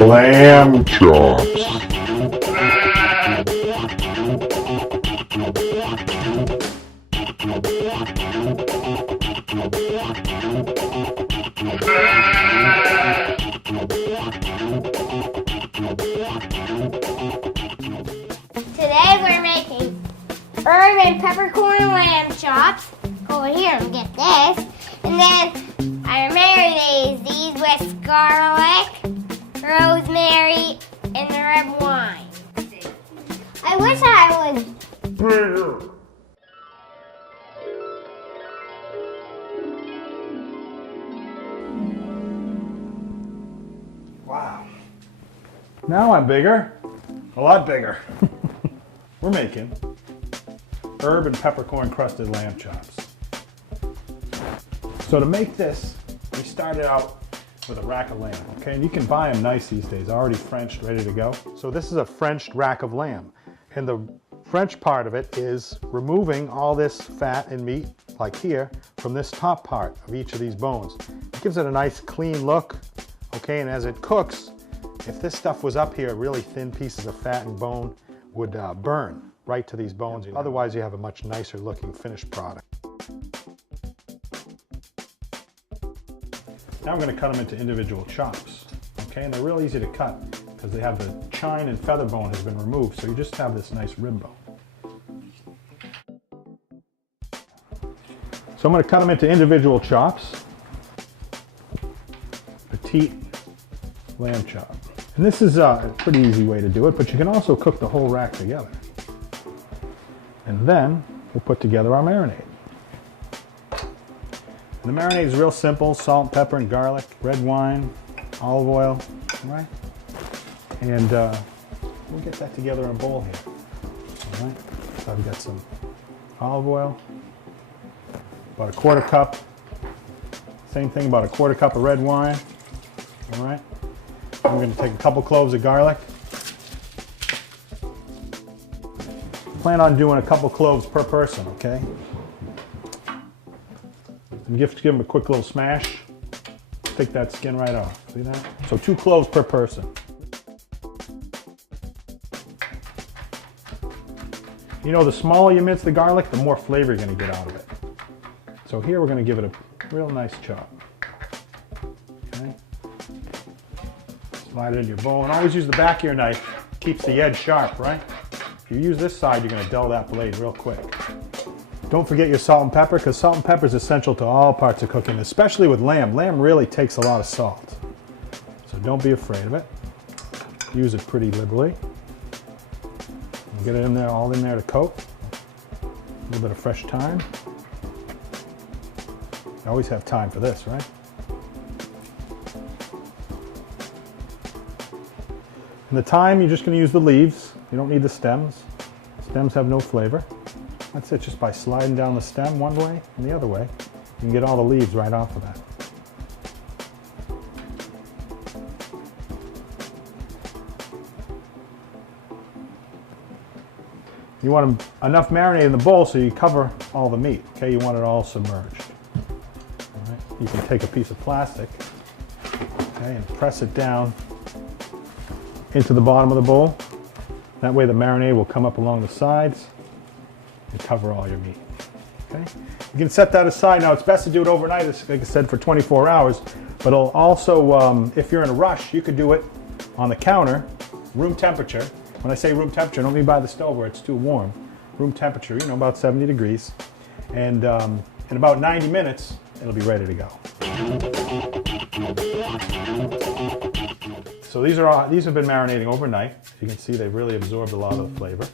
Lamb chops. Today we're making herb and peppercorn lamb chops. Over here and get this. And then I marinade these with garlic, rosemary, and the red wine. I wish I was Wow. Now I'm bigger. A lot bigger. We're making herb and peppercorn crusted lamb chops. So to make this, we started out with a rack of lamb, okay? And you can buy them nice these days, already Frenched, ready to go. So this is a Frenched rack of lamb. And the French part of it is removing all this fat and meat, like here, from this top part of each of these bones. It gives it a nice clean look, okay? And as it cooks, if this stuff was up here, really thin pieces of fat and bone would burn right to these bones. Otherwise, you have a much nicer looking finished product. Now I'm going to cut them into individual chops, okay? And they're real easy to cut because they have the chine and feather bone has been removed, so you just have this nice rib bone. So I'm going to cut them into individual chops. Petite lamb chop. And this is a pretty easy way to do it, but you can also cook the whole rack together. And then we'll put together our marinade. And the marinade is real simple: salt, pepper, and garlic, red wine, olive oil, right? And we'll get that together in a bowl here. All right. So I've got some olive oil, about a quarter cup. Same thing, about a quarter cup of red wine. All right. I'm going to take a couple cloves of garlic. Plan on doing a couple cloves per person, okay? And give them a quick little smash. Take that skin right off. See that? So 2 cloves per person. You know, the smaller you mince the garlic, the more flavor you're going to get out of it. So here we're going to give it a real nice chop. Okay? Slide it into your bowl, and always use the back of your knife. Keeps the edge sharp, right? If you use this side, you're going to dull that blade real quick. Don't forget your salt and pepper, because salt and pepper is essential to all parts of cooking, especially with lamb. Lamb really takes a lot of salt. So don't be afraid of it. Use it pretty liberally. Get it in there, all in there to coat. A little bit of fresh thyme. You always have time for this, right? And the thyme, you're just going to use the leaves. You don't need the stems. Stems have no flavor. That's it, just by sliding down the stem one way and the other way, you can get all the leaves right off of that. You want enough marinade in the bowl so you cover all the meat, okay? You want it all submerged. All right? You can take a piece of plastic, okay, and press it down into the bottom of the bowl. That way the marinade will come up along the sides and cover all your meat, okay? You can set that aside. Now, it's best to do it overnight, like I said, for 24 hours, but it'll also, if you're in a rush, you could do it on the counter, room temperature. When I say room temperature, I don't mean by the stove where it's too warm. Room temperature, you know, about 70 degrees. And in about 90 minutes, it'll be ready to go. So these have been marinating overnight. You can see they've really absorbed a lot of the flavor.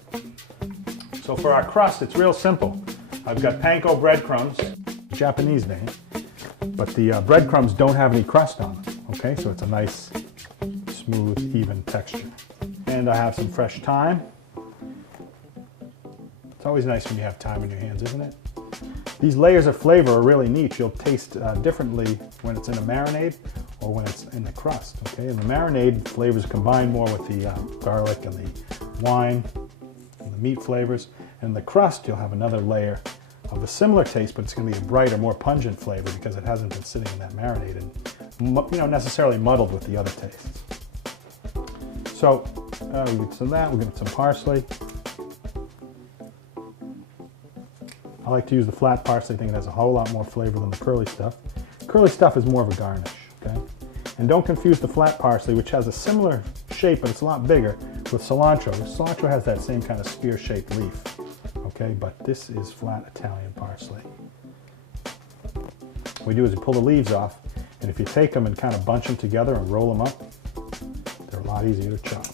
So for our crust, it's real simple. I've got panko breadcrumbs, Japanese name, but the breadcrumbs don't have any crust on them, okay? So it's a nice, smooth, even texture. And I have some fresh thyme. It's always nice when you have thyme in your hands, isn't it? These layers of flavor are really neat. You'll taste differently when it's in a marinade or when it's in the crust, okay? In the marinade, flavors combine more with the garlic and the wine and the meat flavors. And in the crust, you'll have another layer of a similar taste, but it's going to be a brighter, more pungent flavor because it hasn't been sitting in that marinade and necessarily muddled with the other tastes. So we get some of that. We'll get some parsley. I like to use the flat parsley. I think it has a whole lot more flavor than the curly stuff. Curly stuff is more of a garnish, okay? And don't confuse the flat parsley, which has a similar shape, but it's a lot bigger, with cilantro. Cilantro has that same kind of spear-shaped leaf, okay? But this is flat Italian parsley. What we do is we pull the leaves off, and if you take them and kind of bunch them together and roll them up, they're a lot easier to chop.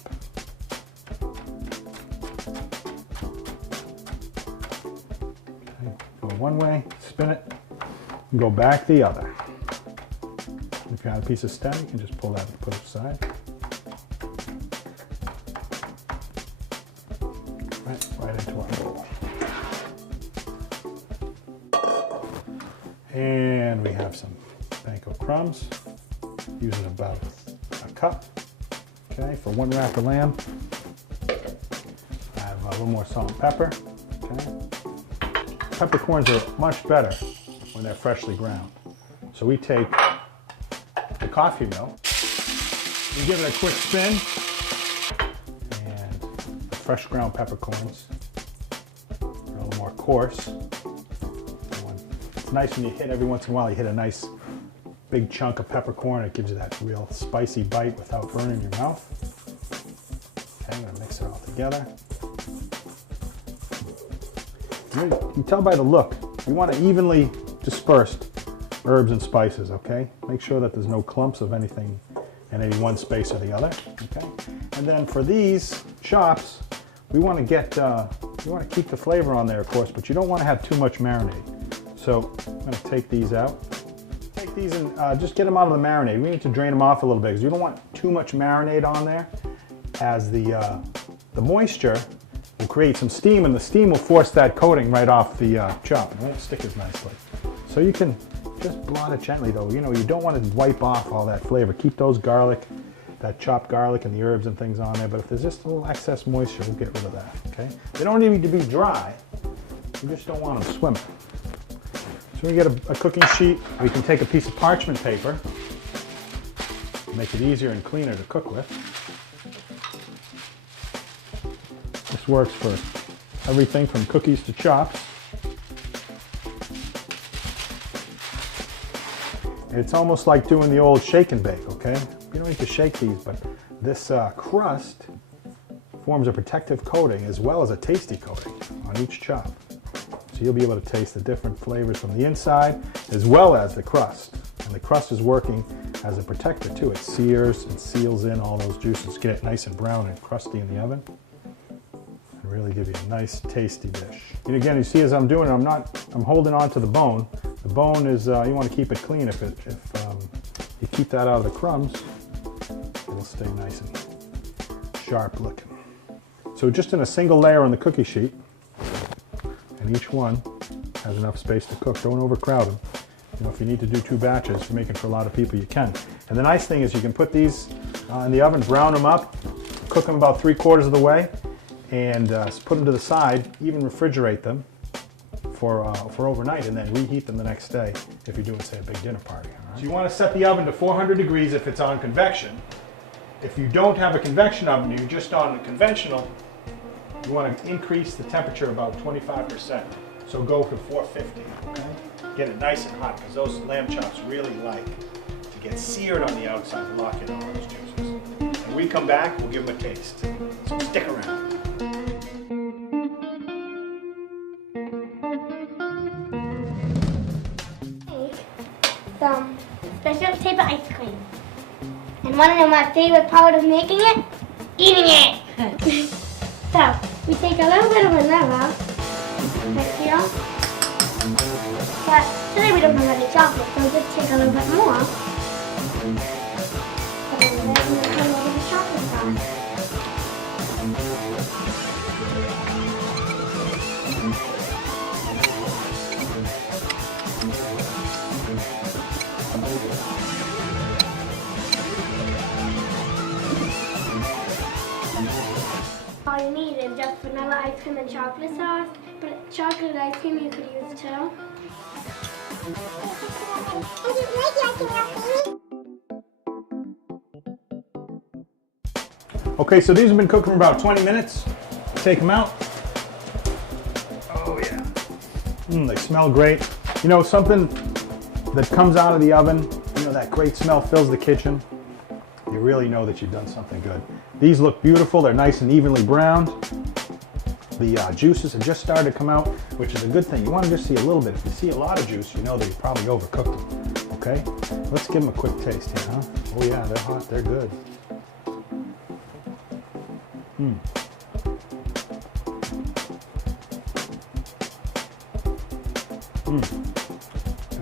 Okay, go one way, spin it, and go back the other. If you have a piece of stem, you can just pull that and put it aside. Right into our bowl. And we have some panko crumbs, using about a cup. Okay, for one rack of lamb. I have a little more salt and pepper. Okay. Peppercorns are much better when they're freshly ground. So we take the coffee mill, we give it a quick spin, and the fresh ground peppercorns are a little more coarse. It's nice when you hit, every once in a while, you hit a nice big chunk of peppercorn. It gives you that real spicy bite without burning your mouth. Okay, I'm going to mix it all together. You can tell by the look, you want to evenly dispersed herbs and spices, okay? Make sure that there's no clumps of anything in any one space or the other, okay? And then for these chops, we want to get, you want to keep the flavor on there, of course, but you don't want to have too much marinade. So I'm going to take these out. Take these and just get them out of the marinade. We need to drain them off a little bit because you don't want too much marinade on there, as the moisture will create some steam, and the steam will force that coating right off the chop. It won't stick as nicely. So you can just blot it gently though. You know, you don't want to wipe off all that flavor. Keep those garlic, that chopped garlic and the herbs and things on there, but if there's just a little excess moisture, we'll get rid of that, okay? They don't need to be dry. You just don't want them swimming. So we get a cooking sheet. We can take a piece of parchment paper, make it easier and cleaner to cook with. This works for everything from cookies to chops. It's almost like doing the old shake and bake, okay? You don't need to shake these, but this crust forms a protective coating as well as a tasty coating on each chop. So you'll be able to taste the different flavors from the inside as well as the crust. And the crust is working as a protector too. It sears and seals in all those juices, get it nice and brown and crusty in the oven. And really give you a nice tasty dish. And again, you see as I'm doing it, I'm holding on to the bone. The bone is, you want to keep it clean. If you keep that out of the crumbs, it'll stay nice and sharp looking. So just in a single layer on the cookie sheet, and each one has enough space to cook. Don't overcrowd them. You know, if you need to do 2 batches, if you're making for a lot of people, you can. And the nice thing is you can put these in the oven, brown them up, cook them about 3/4 of the way, and put them to the side, even refrigerate them for overnight, and then reheat them the next day if you're doing, say, a big dinner party. All right? So you want to set the oven to 400 degrees if it's on convection. If you don't have a convection oven, you're just on the conventional, you want to increase the temperature about 25%. So go to 450, okay? Get it nice and hot, because those lamb chops really like to get seared on the outside and lock in all those juices. When we come back, we'll give them a taste. So stick around. Some special type of ice cream. And want to know my favorite part of making it? Eating it! So, we take a little bit of vanilla, right here. But today we don't have any chocolate, so we'll just take a little bit more. And then we're going to come over the chocolate sauce. All you need is just vanilla ice cream and chocolate sauce, but chocolate ice cream you could use too. Okay, so these have been cooking for about 20 minutes. Take them out. Oh yeah. They smell great. You know, something that comes out of the oven, you know, that great smell fills the kitchen. You really know that you've done something good. These look beautiful. They're nice and evenly browned. The juices have just started to come out, which is a good thing. You want to just see a little bit. If you see a lot of juice, you know that you probably overcooked them. Okay? Let's give them a quick taste here, huh? Oh yeah, they're hot. They're good. And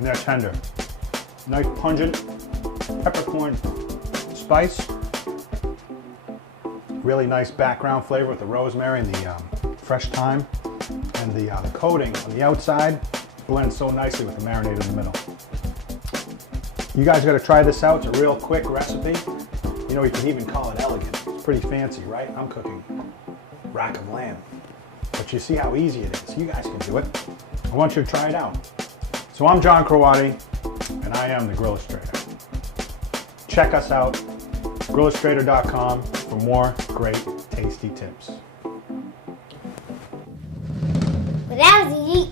they're tender. Nice pungent peppercorn spice. Really nice background flavor with the rosemary and the fresh thyme. And the coating on the outside blends so nicely with the marinade in the middle. You guys got to try this out. It's a real quick recipe. You know, you can even call it elegant. It's pretty fancy, right? I'm cooking rack of lamb. But you see how easy it is. You guys can do it. I want you to try it out. So I'm John Croatti, and I am the Grillustrator. Check us out, grillustrator.com, for more great, tasty tips. But that was easy.